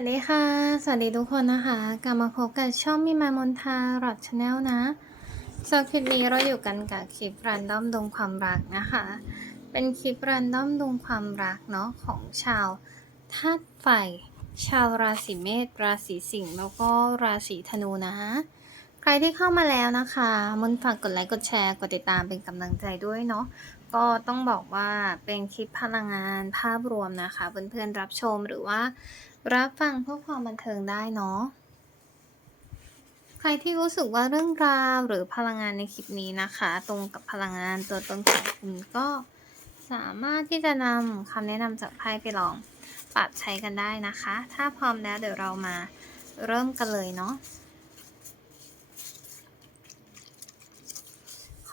วัสดีค่ะ สวัสดีทุกคนนะคะ กลับมาพบกับช่องมีมามนทารอดชาแนลนะสำหรับคลิปนี้เราอยู่กันกับคลิปรันดอมดวงความรักนะคะ เป็นคลิปรันดอมดวงความรักเนาะของชาวธาตุไฟ ชาวราศีเมษ ราศีสิงห์ แล้วก็ราศีธนูนะ ใครที่เข้ามาแล้วนะคะ มนฝากกดไลค์ กดแชร์ กดติดตามเป็นกำลังใจด้วยเนาะ ก็ต้องบอกว่าเป็นคลิปพลังงานภาพรวมนะคะ เพื่อนๆรับชมหรือว่า รับฟังเพื่อความบันเทิงได้เนาะใครที่รู้สึกว่าเรื่องราวหรือพลังงานในคลิปนี้นะคะ ตรงกับพลังงานตัวตนของคุณก็สามารถที่จะนำคำแนะนำจากไพ่ไปลองปรับใช้กันได้นะคะ ถ้าพร้อมแล้วเดี๋ยวเรามาเริ่มกันเลยเนาะ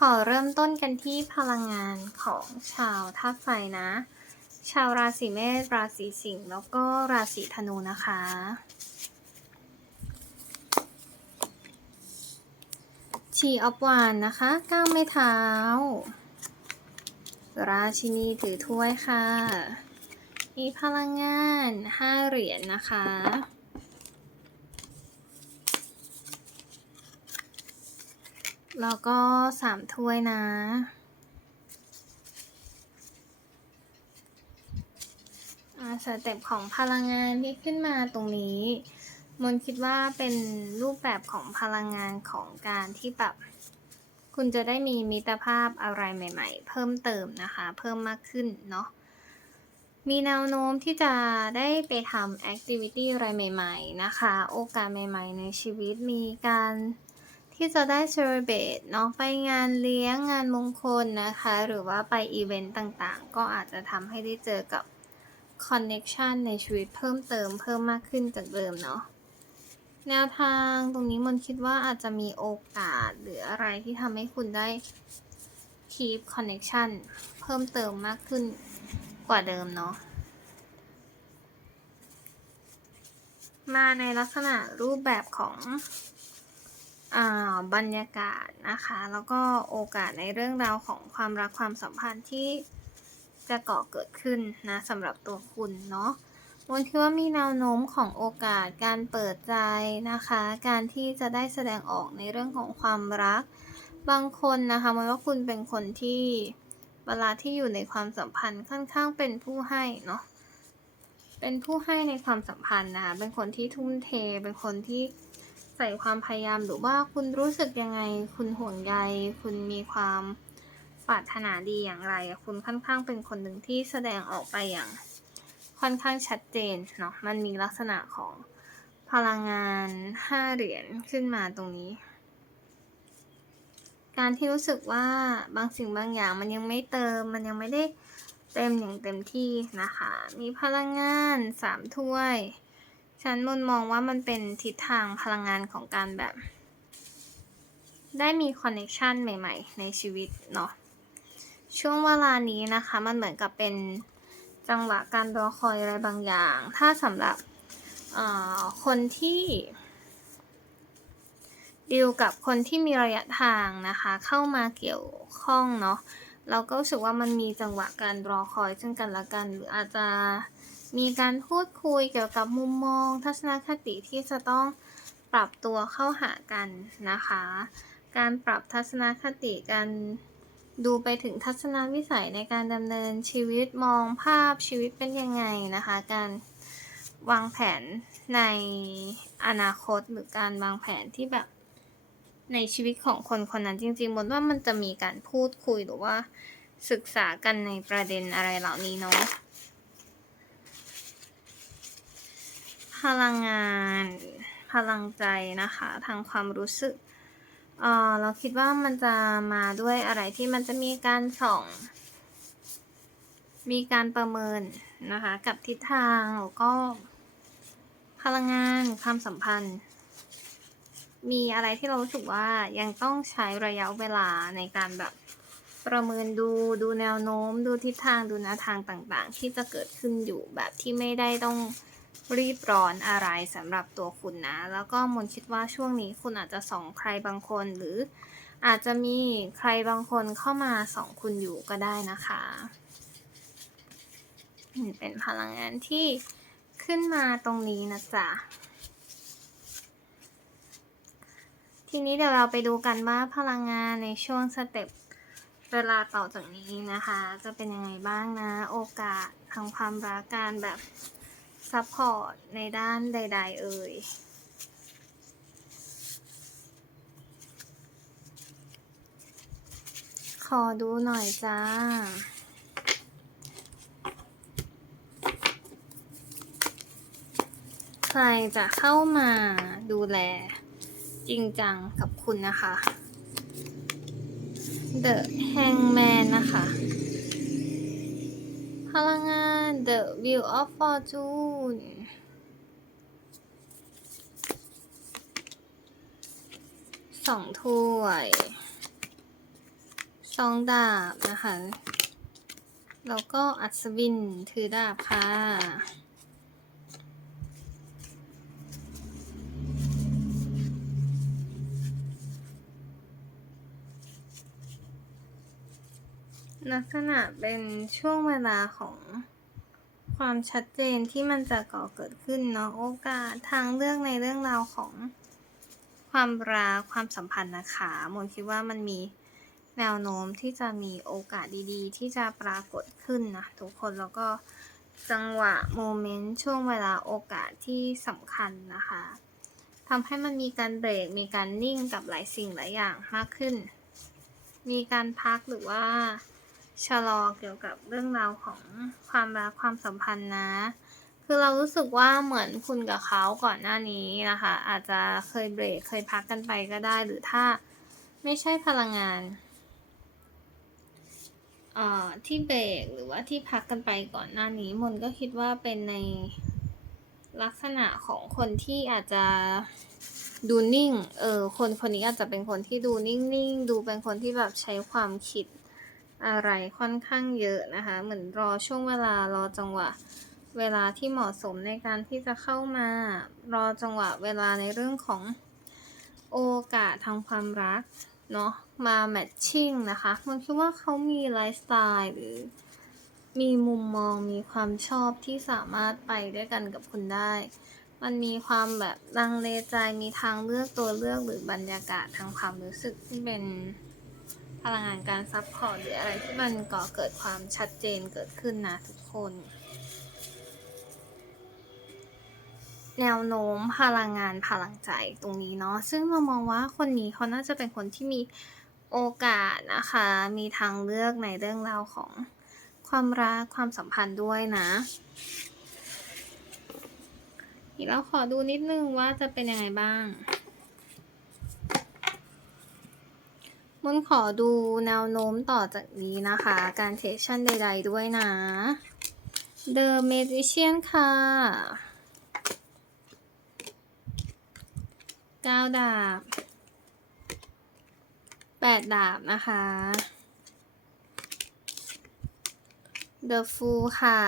ขอเริ่มต้นกันที่พลังงานของชาวธาตุไฟนะ ชาวราศีเมษ ราศีสิงห์ แล้วก็ราศีธนูนะคะ ชีออฟวานนะคะก้าวไม่เท้า ราชินีถือถ้วยค่ะ มีพลังงานห้าเหรียญนะคะ แล้วก็สามถ้วยนะสเต็ปของพลังงานที่ขึ้นมาตรงนี้ มนคิดว่าเป็นรูปแบบของพลังงานของการที่แบบคุณจะได้มีมิตรภาพอะไรใหม่ ๆ เพิ่มเติมนะคะ เพิ่มมากขึ้นเนาะมีแนวโน้มที่จะได้ไปทำแอคทิวิตี้อะไรใหม่ ๆ นะคะ โอกาสใหม่ ๆ ในชีวิตมีการ ที่จะได้เซอร์เบตเนาะไปงานเลี้ยงงานมงคลนะคะ หรือว่าไปอีเวนต์ต่างๆ ก็อาจจะทำให้ได้เจอกับคอนเน็ชันในชีวิตเพิ่มเติมเพิ่มมากขึ้นจากเดิมเนาะแนวทางตรงนี้มันคิดว่าอาจจะมีโอกาสหรืออะไรที่ทำให้คุณได้ keep connection เพิ่มเติมมากขึ้นกว่าเดิมเนาะมาในลักษณะรูปแบบของ บรรยากาศนะคะ แล้วก็โอกาสในเรื่องราวของความรักความสัมพันธ์ที่จะก่อเกิดขึ้นนะสำหรับตัวคุณเนาะวันคิดว่ามีแนวโน้มของโอกาสการเปิดใจนะคะ การที่จะได้แสดงออกในเรื่องของความรัก บางคนนะคะมันว่าคุณเป็นคนที่เวลาที่อยู่ในความสัมพันธ์ค่อนข้างเป็นผู้ให้เนาะเป็นผู้ให้ในความสัมพันธ์นะคะเป็นคนที่ทุ่มเท เป็นคนที่ ใส่ความพยายามหรือว่าคุณรู้สึกยังไง คุณห่วงใย คุณมีความปรารถนาดีอย่างไร คุณค่อนข้างเป็นคนหนึ่งที่แสดงออกไปอย่างค่อนข้างชัดเจนเนาะ มันมีลักษณะของพลังงานห้าเหรียญขึ้นมาตรงนี้ การที่รู้สึกว่าบางสิ่งบางอย่างมันยังไม่เติม มันยังไม่ได้เต็มอย่างเต็มที่นะคะ มีพลังงานสามถ้วย ฉันมนมองว่ามันเป็นทิศทางพลังงานของการแบบ ได้มีคอนเน c t ชันใหม่ ๆ ในชีวิตเนาะช่วงเวลานี้นะคะ มันเหมือนกับเป็นจังหวะการรอคอยอะไรบางอย่าง ถ้าสำหรับคนที่ดีลกับคนที่มีระยะทางนะคะ เข้ามาเกี่ยวข้องเนาะเราก็รู้สึกว่ามันมีจังหวะการรอคอยซึ่งกันและกัน หรืออาจจะ มีการพูดคุยเกี่ยวกับมุมมอง ทัศนคติที่จะต้องปรับตัวเข้าหากันนะคะ การปรับทัศนคติการดูไปถึงทัศนวิสัยในการดำเนินชีวิตมองภาพชีวิตเป็นยังไงนะคะ การวางแผนในอนาคตหรือการวางแผนที่แบบในชีวิตของคนคนนั้นจริงๆมดว่ามันจะมีการพูดคุยหรือว่าศึกษากันในประเด็นอะไรเหล่านี้เนาะ พลังงาน พลังใจนะคะ ทางความรู้สึกเออเราคิดว่ามันจะมาด้วยอะไรที่มันจะมีการส่อง มีการประเมินนะคะ กับทิศทางแล้วก็ พลังงานความสัมพันธ์ มีอะไรที่เรารู้สึกว่ายังต้องใช้ระยะเวลาในการแบบประเมินดูดูแนวโน้ม ดูทิศทางดูแนวทางต่างๆ ที่จะเกิดขึ้นอยู่แบบที่ไม่ได้ต้อง รีบร้อนอะไรสำหรับตัวคุณนะ แล้วก็มนคิดว่าช่วงนี้คุณอาจจะส่องใครบางคนหรืออาจจะมีใครบางคนเข้ามาส่องคุณอยู่ก็ได้นะคะเป็นพลังงานที่ขึ้นมาตรงนี้นะจ๊ะทีนี้เดี๋ยวเราไปดูกันว่าพลังงานในช่วงสเต็ปเวลาต่อจากนี้นะคะ จะเป็นยังไงบ้างนะ โอกาสทางความรักการแบบ ซัพพอร์ตในด้านใด ๆ เอ่ย ขอดูหน่อยจ้า ใครจะเข้ามาดูแลจริงจังกับคุณนะคะ The Hangman นะคะ พลังงาน The Wheel of Fortune สองถ้วยสองดาบนะคะ แล้วก็อัศวินถือดาบค่ะ ลักษณะเป็นช่วงเวลาของความชัดเจนที่มันจะก่อเกิดขึ้นเนาะโอกาสทางเลือกในเรื่องราวของความรักความสัมพันธ์นะคะมนคิดว่ามันมีแนวโน้มที่จะมีโอกาสดีๆ ที่จะปรากฏขึ้นนะทุกคนแล้วก็จังหวะโมเมนต์ช่วงเวลาโอกาสที่สำคัญนะคะทำให้มันมีการเบรกมีการนิ่งกับหลายสิ่งหลายอย่างมากขึ้น มีการพักหรือว่า ชะลอเกี่ยวกับเรื่องราวของความรักความสัมพันธ์นะ คือเรารู้สึกว่าเหมือนคุณกับเขาก่อนหน้านี้นะคะ อาจจะเคยเบรกเคยพักกันไปก็ได้ หรือถ้าไม่ใช่พลังงานเอ่อที่เบรกหรือว่าที่พักกันไปก่อนหน้านี้มนก็คิดว่าเป็นในลักษณะของคนที่อาจจะดูนิ่ง เออ คนคนนี้อาจจะเป็นคนที่ดูนิ่งๆ ดูเป็นคนที่แบบใช้ความคิด อะไรค่อนข้างเยอะนะคะ เหมือนรอช่วงเวลารอจังหวะ เวลาที่เหมาะสมในการที่จะเข้ามา รอจังหวะเวลาในเรื่องของโอกาสทางความรักเนาะมาแมทชิ่งนะคะมันคิดว่าเขามีไลฟ์สไตล์หรือมีมุมมองมีความชอบที่สามารถไปด้วยกันกับคุณได้ มันมีความแบบลังเลใจมีทางเลือกตัวเลือกหรือบรรยากาศทางความรู้สึกที่เป็น พลังงานการซัพพอร์ตหรืออะไรที่มันก่อเกิดความชัดเจนเกิดขึ้นนะทุกคน แนวโน้มพลังงานพลังใจตรงนี้เนาะซึ่งเรามองว่าคนนี้เขาน่าจะเป็นคนที่มีโอกาสนะคะ มีทางเลือกในเรื่องราวของความรักความสัมพันธ์ด้วยนะอีกแล้วขอดูนิดนึงว่าจะเป็นยังไงบ้าง มุนขอดูแนวโน้มต่อจากนี้นะคะ การเทชั่นใด ๆ ด้วยนะ The Magician ค่ะเก้าดาบแปดดาบนะคะ The Fool ค่ะ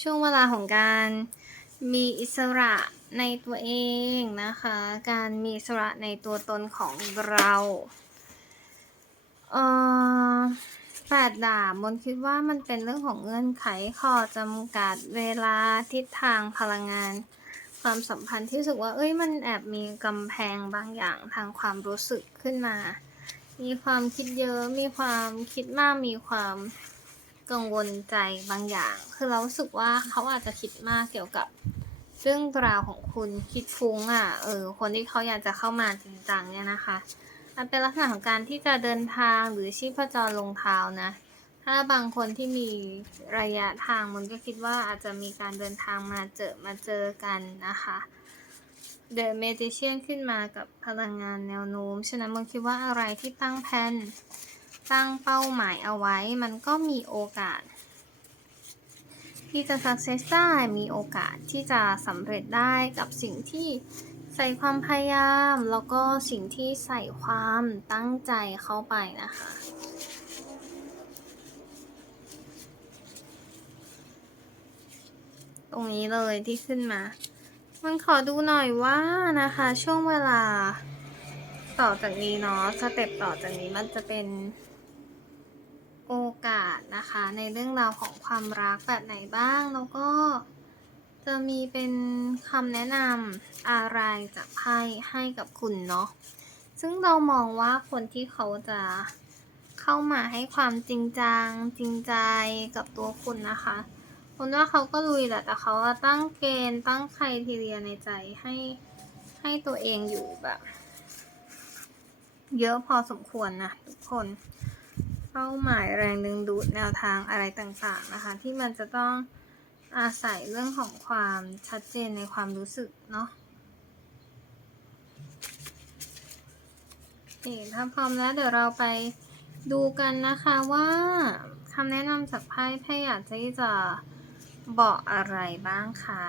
ช่วงเวลาของการมีอิสระ ในตัวเองนะคะ การมีอิสระในตัวตนของเราเอ่อแปดดาบมนคิดว่ามันเป็นเรื่องของเงื่อนไขข้อจำกัดเวลาทิศทางพลังงาน ความสัมพันธ์ที่รู้สึกว่า เอ้ยมันแอบมีกำแพงบางอย่างทางความรู้สึกขึ้นมา มีความคิดเยอะมีความคิดมากมีความกังวลใจบางอย่าง คือเรารู้สึกว่าเขาอาจจะคิดมากเกี่ยวกับ เรื่องราวของคุณคิดฟุ้งอะ เออ คนที่เขาอยากจะเข้ามาจริงจังเนี่ยนะคะมันเป็นลักษณะของการที่จะเดินทางหรือชีพจรลงเท้านะ ถ้าบางคนที่มีระยะทางมันก็คิดว่าอาจจะมีการเดินทางมาเจอมาเจอกันนะคะ The Magician ขึ้นมากับพลังงานแนวโน้ม ฉะนั้นมันคิดว่าอะไรที่ตั้งแผนตั้งเป้าหมายเอาไว้ มันก็มีโอกาส ที่จะ success ได้มีโอกาสที่จะสำเร็จได้กับสิ่งที่ใส่ความพยายาม แล้วก็สิ่งที่ใส่ความตั้งใจเข้าไปนะคะตรงนี้เลยที่ขึ้นมา มันขอดูหน่อยว่านะคะ ช่วงเวลาต่อจากนี้เนาะสเต็ปต่อจากนี้มันจะเป็น โอกาสนะคะ ในเรื่องราวของความรักแบบไหนบ้างแล้วก็จะมีเป็นคำแนะนำอะไรจากไพ่ให้กับคุณเนาะซึ่งเรามองว่าคนที่เขาจะเข้ามาให้ความจริงจังจริงใจกับตัวคุณนะคะคุณว่าเขาก็ลุยแหละแต่เขาตั้งเกณฑ์ตั้งใครทีเรียในใจให้ให้ตัวเองอยู่แบบ เยอะพอสมควรนะทุกคน เป้าหมายแรงดึงดูดแนวทางอะไรต่างๆนะคะ ที่มันจะต้องอาศัยเรื่องของความชัดเจนในความรู้สึกเนาะโอเคถ้าพร้อมแล้วเดี๋ยวเราไปดูกันนะคะว่าคำแนะนำจากไพ่ไพ่อยากจะบอกอะไรบ้างคะ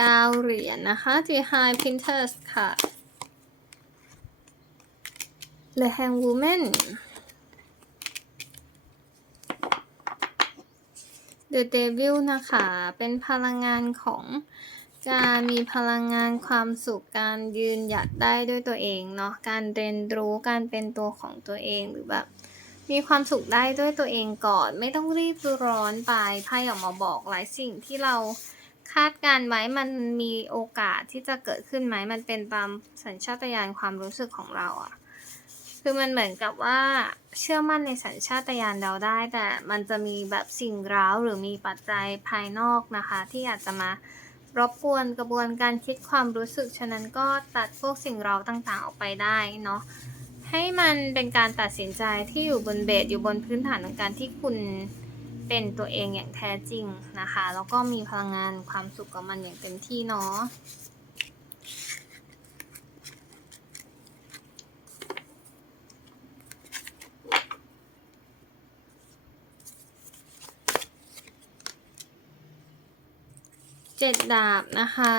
ก้าเหรียญนะคะ The High Princess ค่ะ The Hang Woman The Devil นะคะ เป็นพลังงานของการมีพลังงานความสุขการยืนหยัดได้ด้วยตัวเองเนาะการเรียนรู้การเป็นตัวของตัวเองหรือแบบมีความสุขได้ด้วยตัวเองก่อน ไม่ต้องรีบร้อนไปไพ่ออกมาบอกหลายสิ่งที่เรา คาดการไว้มันมีโอกาสที่จะเกิดขึ้นไหมมันเป็นตามสัญชาตญาณความรู้สึกของเราอะคือมันเหมือนกับว่าเชื่อมั่นในสัญชาตญาณเราได้ แต่มันจะมีแบบสิ่งร้าวหรือมีปัจจัยภายนอกนะคะ ที่อาจจะมารบกวนกระบวนการคิดความรู้สึก ฉะนั้นก็ตัดพวกสิ่งร้าวต่างๆ ออกไปได้เนาะให้มันเป็นการตัดสินใจที่อยู่บนเบสอยู่บนพื้นฐานของการที่คุณ เป็นตัวเองอย่างแท้จริงนะคะ แล้วก็มีพลังงานความสุขกับมันอย่างเต็มที่เนาะเจ็ดดาบนะคะ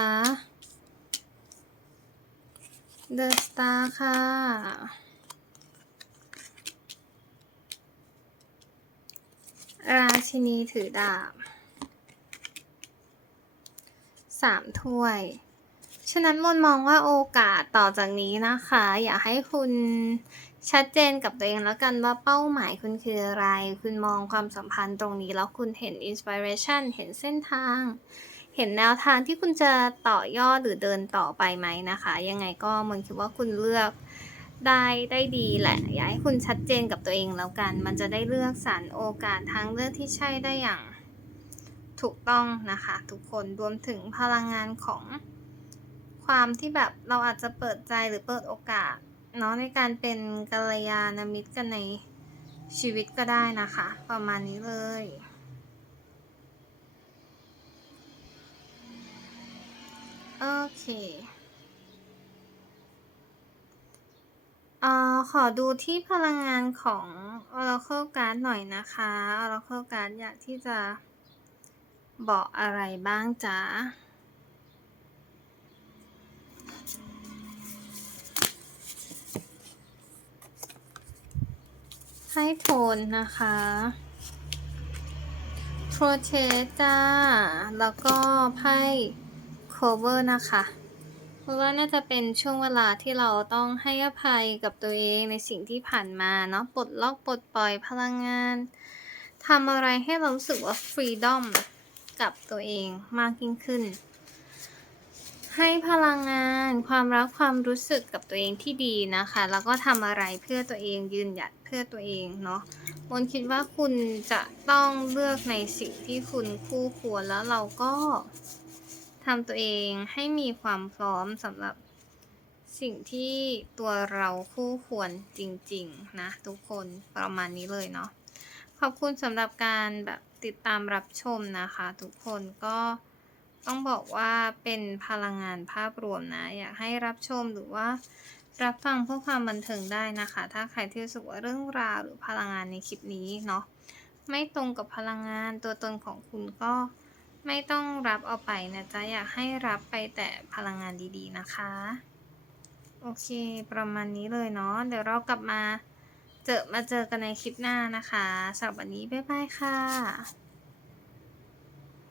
The Star ค่ะ ราชินีถือดาบสามถ้วย ฉะนั้นมนมองว่าโอกาสต่อจากนี้นะคะ อยากให้คุณชัดเจนกับตัวเองแล้วกันว่าเป้าหมายคุณคืออะไร คุณมองความสัมพันธ์ตรงนี้แล้วคุณเห็นอินสปิเรชันเห็นเส้นทาง เห็นแนวทางที่คุณจะต่อยอดหรือเดินต่อไปไหมนะคะ ยังไงก็มันคิดว่าคุณเลือก ได้ได้ดีแหละ อยากให้คุณชัดเจนกับตัวเองแล้วกัน มันจะได้เลือกสรรโอกาสทางเลือกที่ใช่ได้อย่างถูกต้องนะคะ ทุกคนรวมถึงพลังงานของความที่แบบเราอาจจะเปิดใจหรือเปิดโอกาสเนาะในการเป็นกัลยาณมิตรกันในชีวิตก็ได้นะคะ ประมาณนี้เลย โอเค เอ่อขอดูที่พลังงานของ Oracle Card หน่อยนะคะ Oracle Card อยากที่จะบอกอะไรบ้างจ๊ะให้โทนนะคะโ r เ t จ้า แล้วก็ไพ่ cover นะคะ ราะว่าน่าจะเป็นช่วงเวลาที่เราต้องให้อภัยกับตัวเองในสิ่งที่ผ่านมาเนาะปลดล็อกปลดปล่อยพลังงานทำอะไรให้เรารู้สึกว่า freedom กับตัวเองมากยิ่งขึ้น ให้พลังงานความรักความรู้สึกกับตัวเองที่ดีนะคะ แล้วก็ทำอะไรเพื่อตัวเองยืนหยัดเพื่อตัวเองเนาะมนคิดว่าคุณจะต้องเลือกในสิ่งที่คุณคู่ควรแล้วเราก็ำตัวเองให้มีความพร้อมสำหรับสิ่งที่ตัวเราคู่ควรจริง ๆ นะ ทุกคนประมาณนี้เลยเนาะขอบคุณสำหรับการแบบติดตามรับชมนะคะ ทุกคนก็ต้องบอกว่าเป็นพลังงานภาพรวมนะ อยากให้รับชมหรือว่า รับฟังเพื่อความบันเทิงได้นะคะ ถ้าใครที่รู้สึกว่าเรื่องราวหรือพลังงานในคลิปนี้เนาะไม่ตรงกับพลังงานตัวตนของคุณก็ ไม่ต้องรับเอาไปนะจ๊ะ อยากให้รับไปแต่พลังงานดีๆนะคะ โอเค ประมาณนี้เลยเนาะเดี๋ยวเรากลับมาเจอมาเจอกันในคลิปหน้านะคะสำหรับวันนี้ บ๊ายบายค่ะ